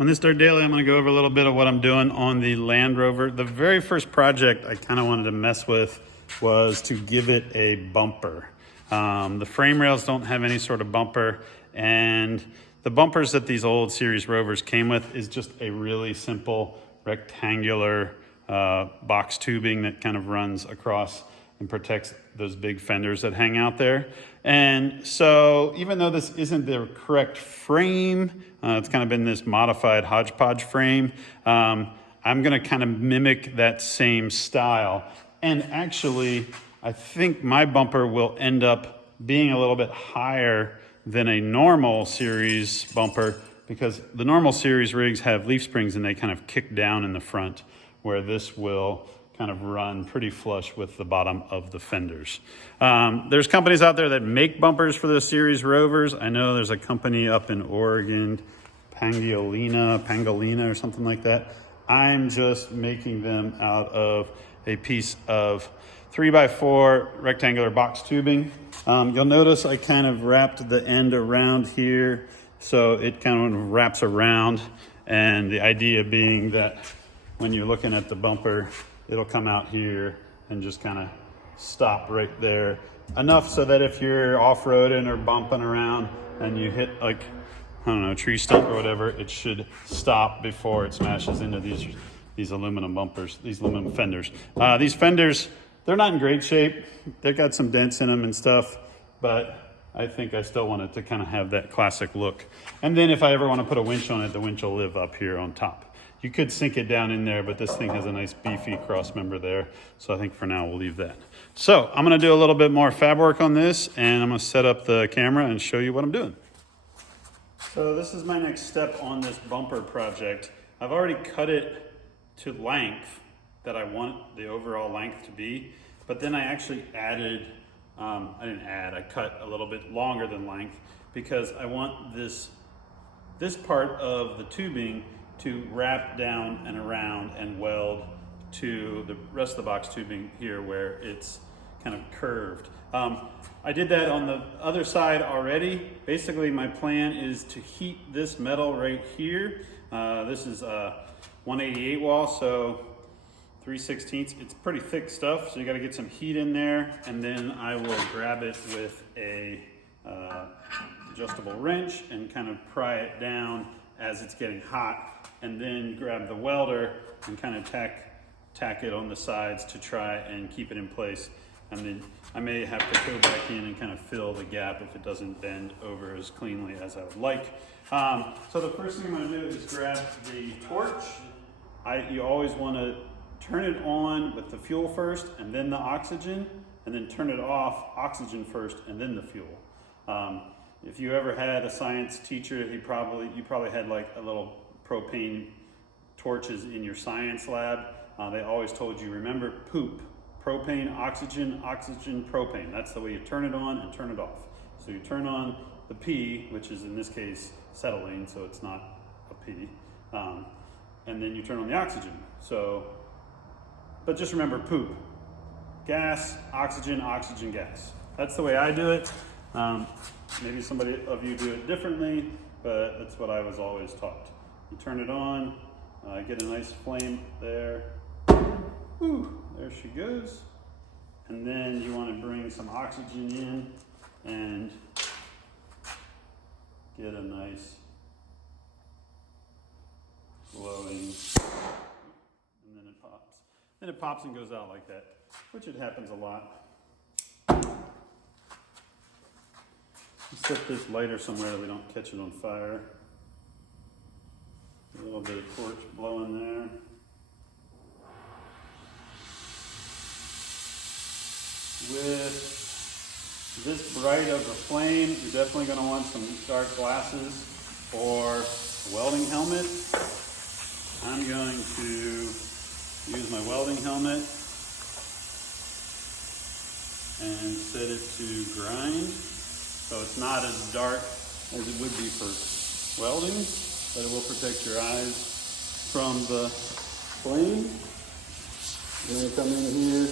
On this Dirt Daily, I'm going to go over a little bit of what I'm doing on the Land Rover. The very first project I kind of wanted to mess with was to give it a bumper. The frame rails don't have any sort of bumper, and the bumpers that these old series Rovers came with is just a really simple rectangular box tubing that kind of runs across and protects those big fenders that hang out there. And so even though this isn't the correct frame, it's kind of been this modified hodgepodge frame, I'm gonna kind of mimic that same style. And actually, I think my bumper will end up being a little bit higher than a normal series bumper, because the normal series rigs have leaf springs and they kind of kick down in the front, where this will kind of run pretty flush with the bottom of the fenders. There's companies out there that make bumpers for the series Rovers. I know there's a company up in Oregon, Pangolina or something like that. I'm just making them out of a piece of 3x4 rectangular box tubing. You'll notice I kind of wrapped the end around here, so it kind of wraps around, and the idea being that when you're looking at the bumper, it'll come out here and just kind of stop right there. Enough so that if you're off-roading or bumping around and you hit, like, I don't know, a tree stump or whatever, it should stop before it smashes into these aluminum bumpers, these aluminum fenders. These fenders, they're not in great shape. They've got some dents in them and stuff, but I think I still want it to kind of have that classic look. And then if I ever want to put a winch on it, the winch will live up here on top. You could sink it down in there, but this thing has a nice beefy cross member there. So I think for now we'll leave that. So I'm gonna do a little bit more fab work on this, and I'm gonna set up the camera and show you what I'm doing. So this is my next step on this bumper project. I've already cut it to length that I want the overall length to be, but then I actually added, I cut a little bit longer than length, because I want this part of the tubing to wrap down and around and weld to the rest of the box tubing here where it's kind of curved. I did that on the other side already. Basically, my plan is to heat this metal right here. This is a 188 wall, so 3/16. It's pretty thick stuff, so you gotta get some heat in there, and then I will grab it with a adjustable wrench and kind of pry it down as it's getting hot, and then grab the welder and kind of tack it on the sides to try and keep it in place. And then I may have to go back in and kind of fill the gap if it doesn't bend over as cleanly as I would like. So the first thing I'm gonna do is grab the torch. You always wanna turn it on with the fuel first and then the oxygen, and then turn it off, oxygen first and then the fuel. If you ever had a science teacher, you probably had like a little propane torches in your science lab. They always told you, remember, poop, propane, oxygen, oxygen, propane. That's the way you turn it on and turn it off. So you turn on the P, which is in this case acetylene, so it's not a P, and then you turn on the oxygen. So, but just remember, poop, gas, oxygen, oxygen, gas. That's the way I do it. Maybe somebody of you do it differently, but that's what I was always taught. You turn it on, get a nice flame there. Whew, there she goes. And then you want to bring some oxygen in and get a nice glowing, and then it pops. Then it pops and goes out like that, which it happens a lot. Set this lighter somewhere that we don't catch it on fire. A little bit of torch blowing there. With this bright of a flame, you're definitely going to want some dark glasses or a welding helmet. I'm going to use my welding helmet and set it to grind. So it's not as dark as it would be for welding, but it will protect your eyes from the flame. You're going to come in here.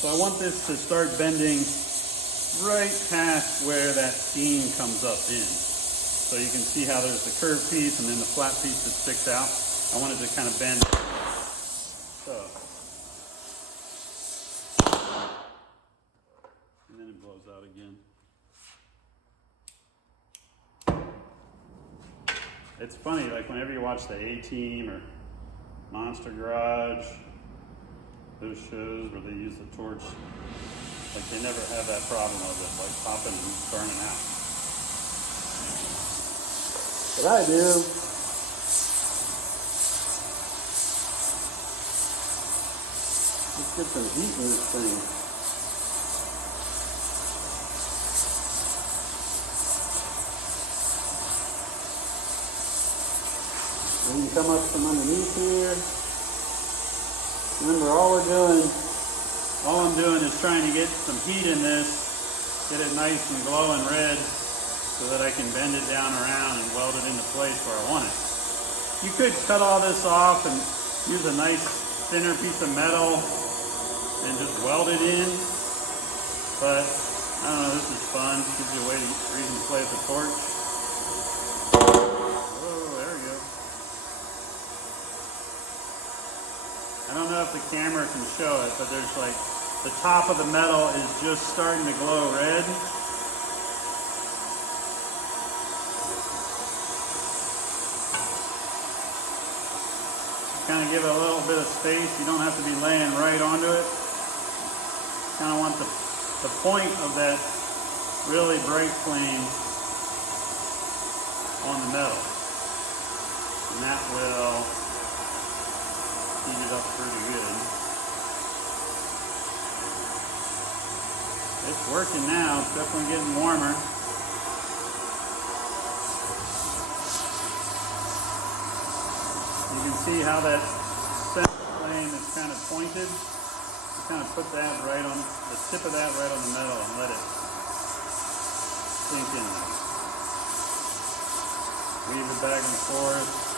So I want this to start bending right past where that seam comes up in. So you can see how there's the curved piece and then the flat piece that sticks out. I want it to kind of bend. So. And then it blows out again. It's funny, like whenever you watch the A-Team or Monster Garage, those shows where they use the torch, like they never have that problem of it, like popping and burning out. But I do. Let's get some heat in this thing. Then you come up from underneath here. Remember, all I'm doing is trying to get some heat in this, get it nice and glowing red so that I can bend it down around and weld it into place where I want it. You could cut all this off and use a nice thinner piece of metal and just weld it in, but I don't know, this is fun. Gives you a reason to play with the torch. I don't know if the camera can show it, but there's like, the top of the metal is just starting to glow red. Kind of give it a little bit of space. You don't have to be laying right onto it. Kind of want the point of that really bright flame on the metal. And that will heat it up pretty good. It's working now. It's definitely getting warmer. You can see how that center flame is kind of pointed. You kind of put that right on the tip of that right on the metal and let it sink in there. Weave it back and forth.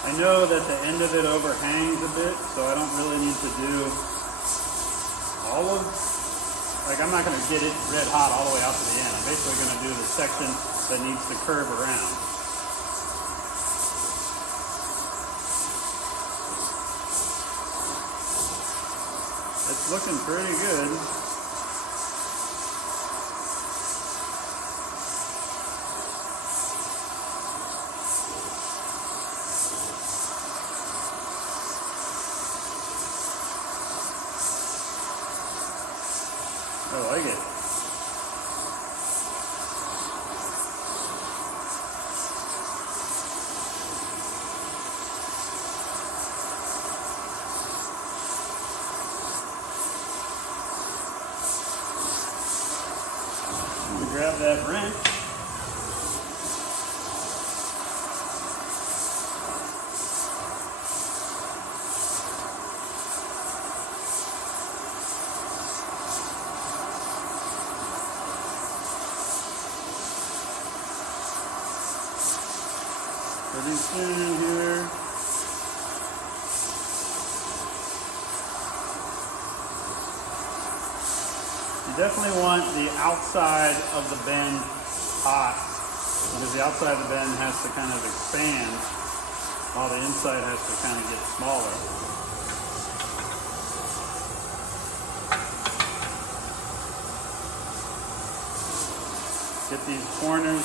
I know that the end of it overhangs a bit, so I don't really need to do all of, like I'm not going to get it red hot all the way out to the end. I'm basically going to do the section that needs to curve around. It's looking pretty good. I like it. Grab that wrench. Put these in here. You definitely want the outside of the bend hot, because the outside of the bend has to kind of expand while the inside has to kind of get smaller. Get these corners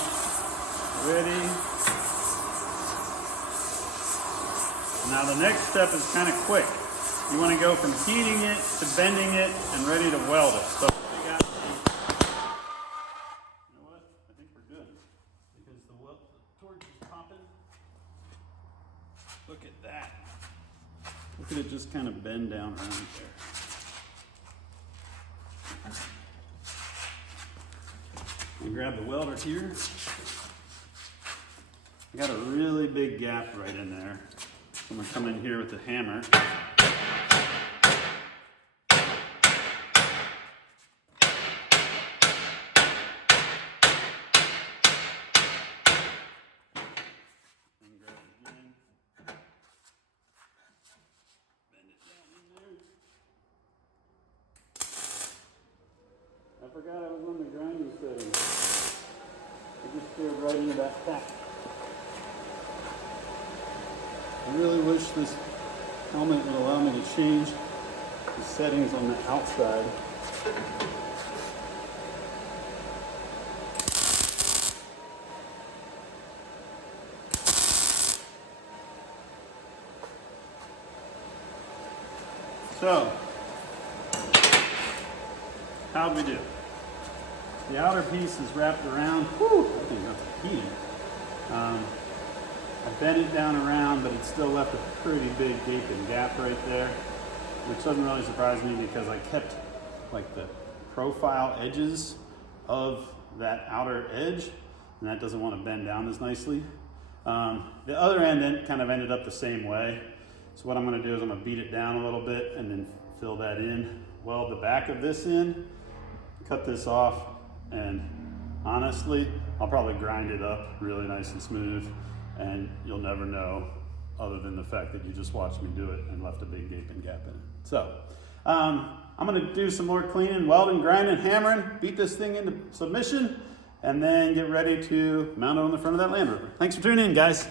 ready. Now the next step is kind of quick. You want to go from heating it to bending it and ready to weld it. So we got, you know what? I think we're good because the torch is popping. Look at that. Look at it just kind of bend down around there. You grab the welder here. I got a really big gap right in there. I'm going to come in here with the hammer. And grab it again. forgot I was on the grinding setting. I just stared right into that pack. I really wish this helmet would allow me to change the settings on the outside. So, how'd we do? The outer piece is wrapped around. Whew, I think that's heating. I bent it down around, but it still left a pretty big gaping gap right there, which doesn't really surprise me because I kept like the profile edges of that outer edge, and that doesn't want to bend down as nicely. The other end kind of ended up the same way. So what I'm going to do is I'm going to beat it down a little bit and then fill that in. Weld the back of this in, cut this off, and honestly, I'll probably grind it up really nice and smooth, and you'll never know other than the fact that you just watched me do it and left a big gaping gap in it. So I'm going to do some more cleaning, welding, grinding, hammering, beat this thing into submission, and then get ready to mount it on the front of that Land Rover. Thanks for tuning in, guys.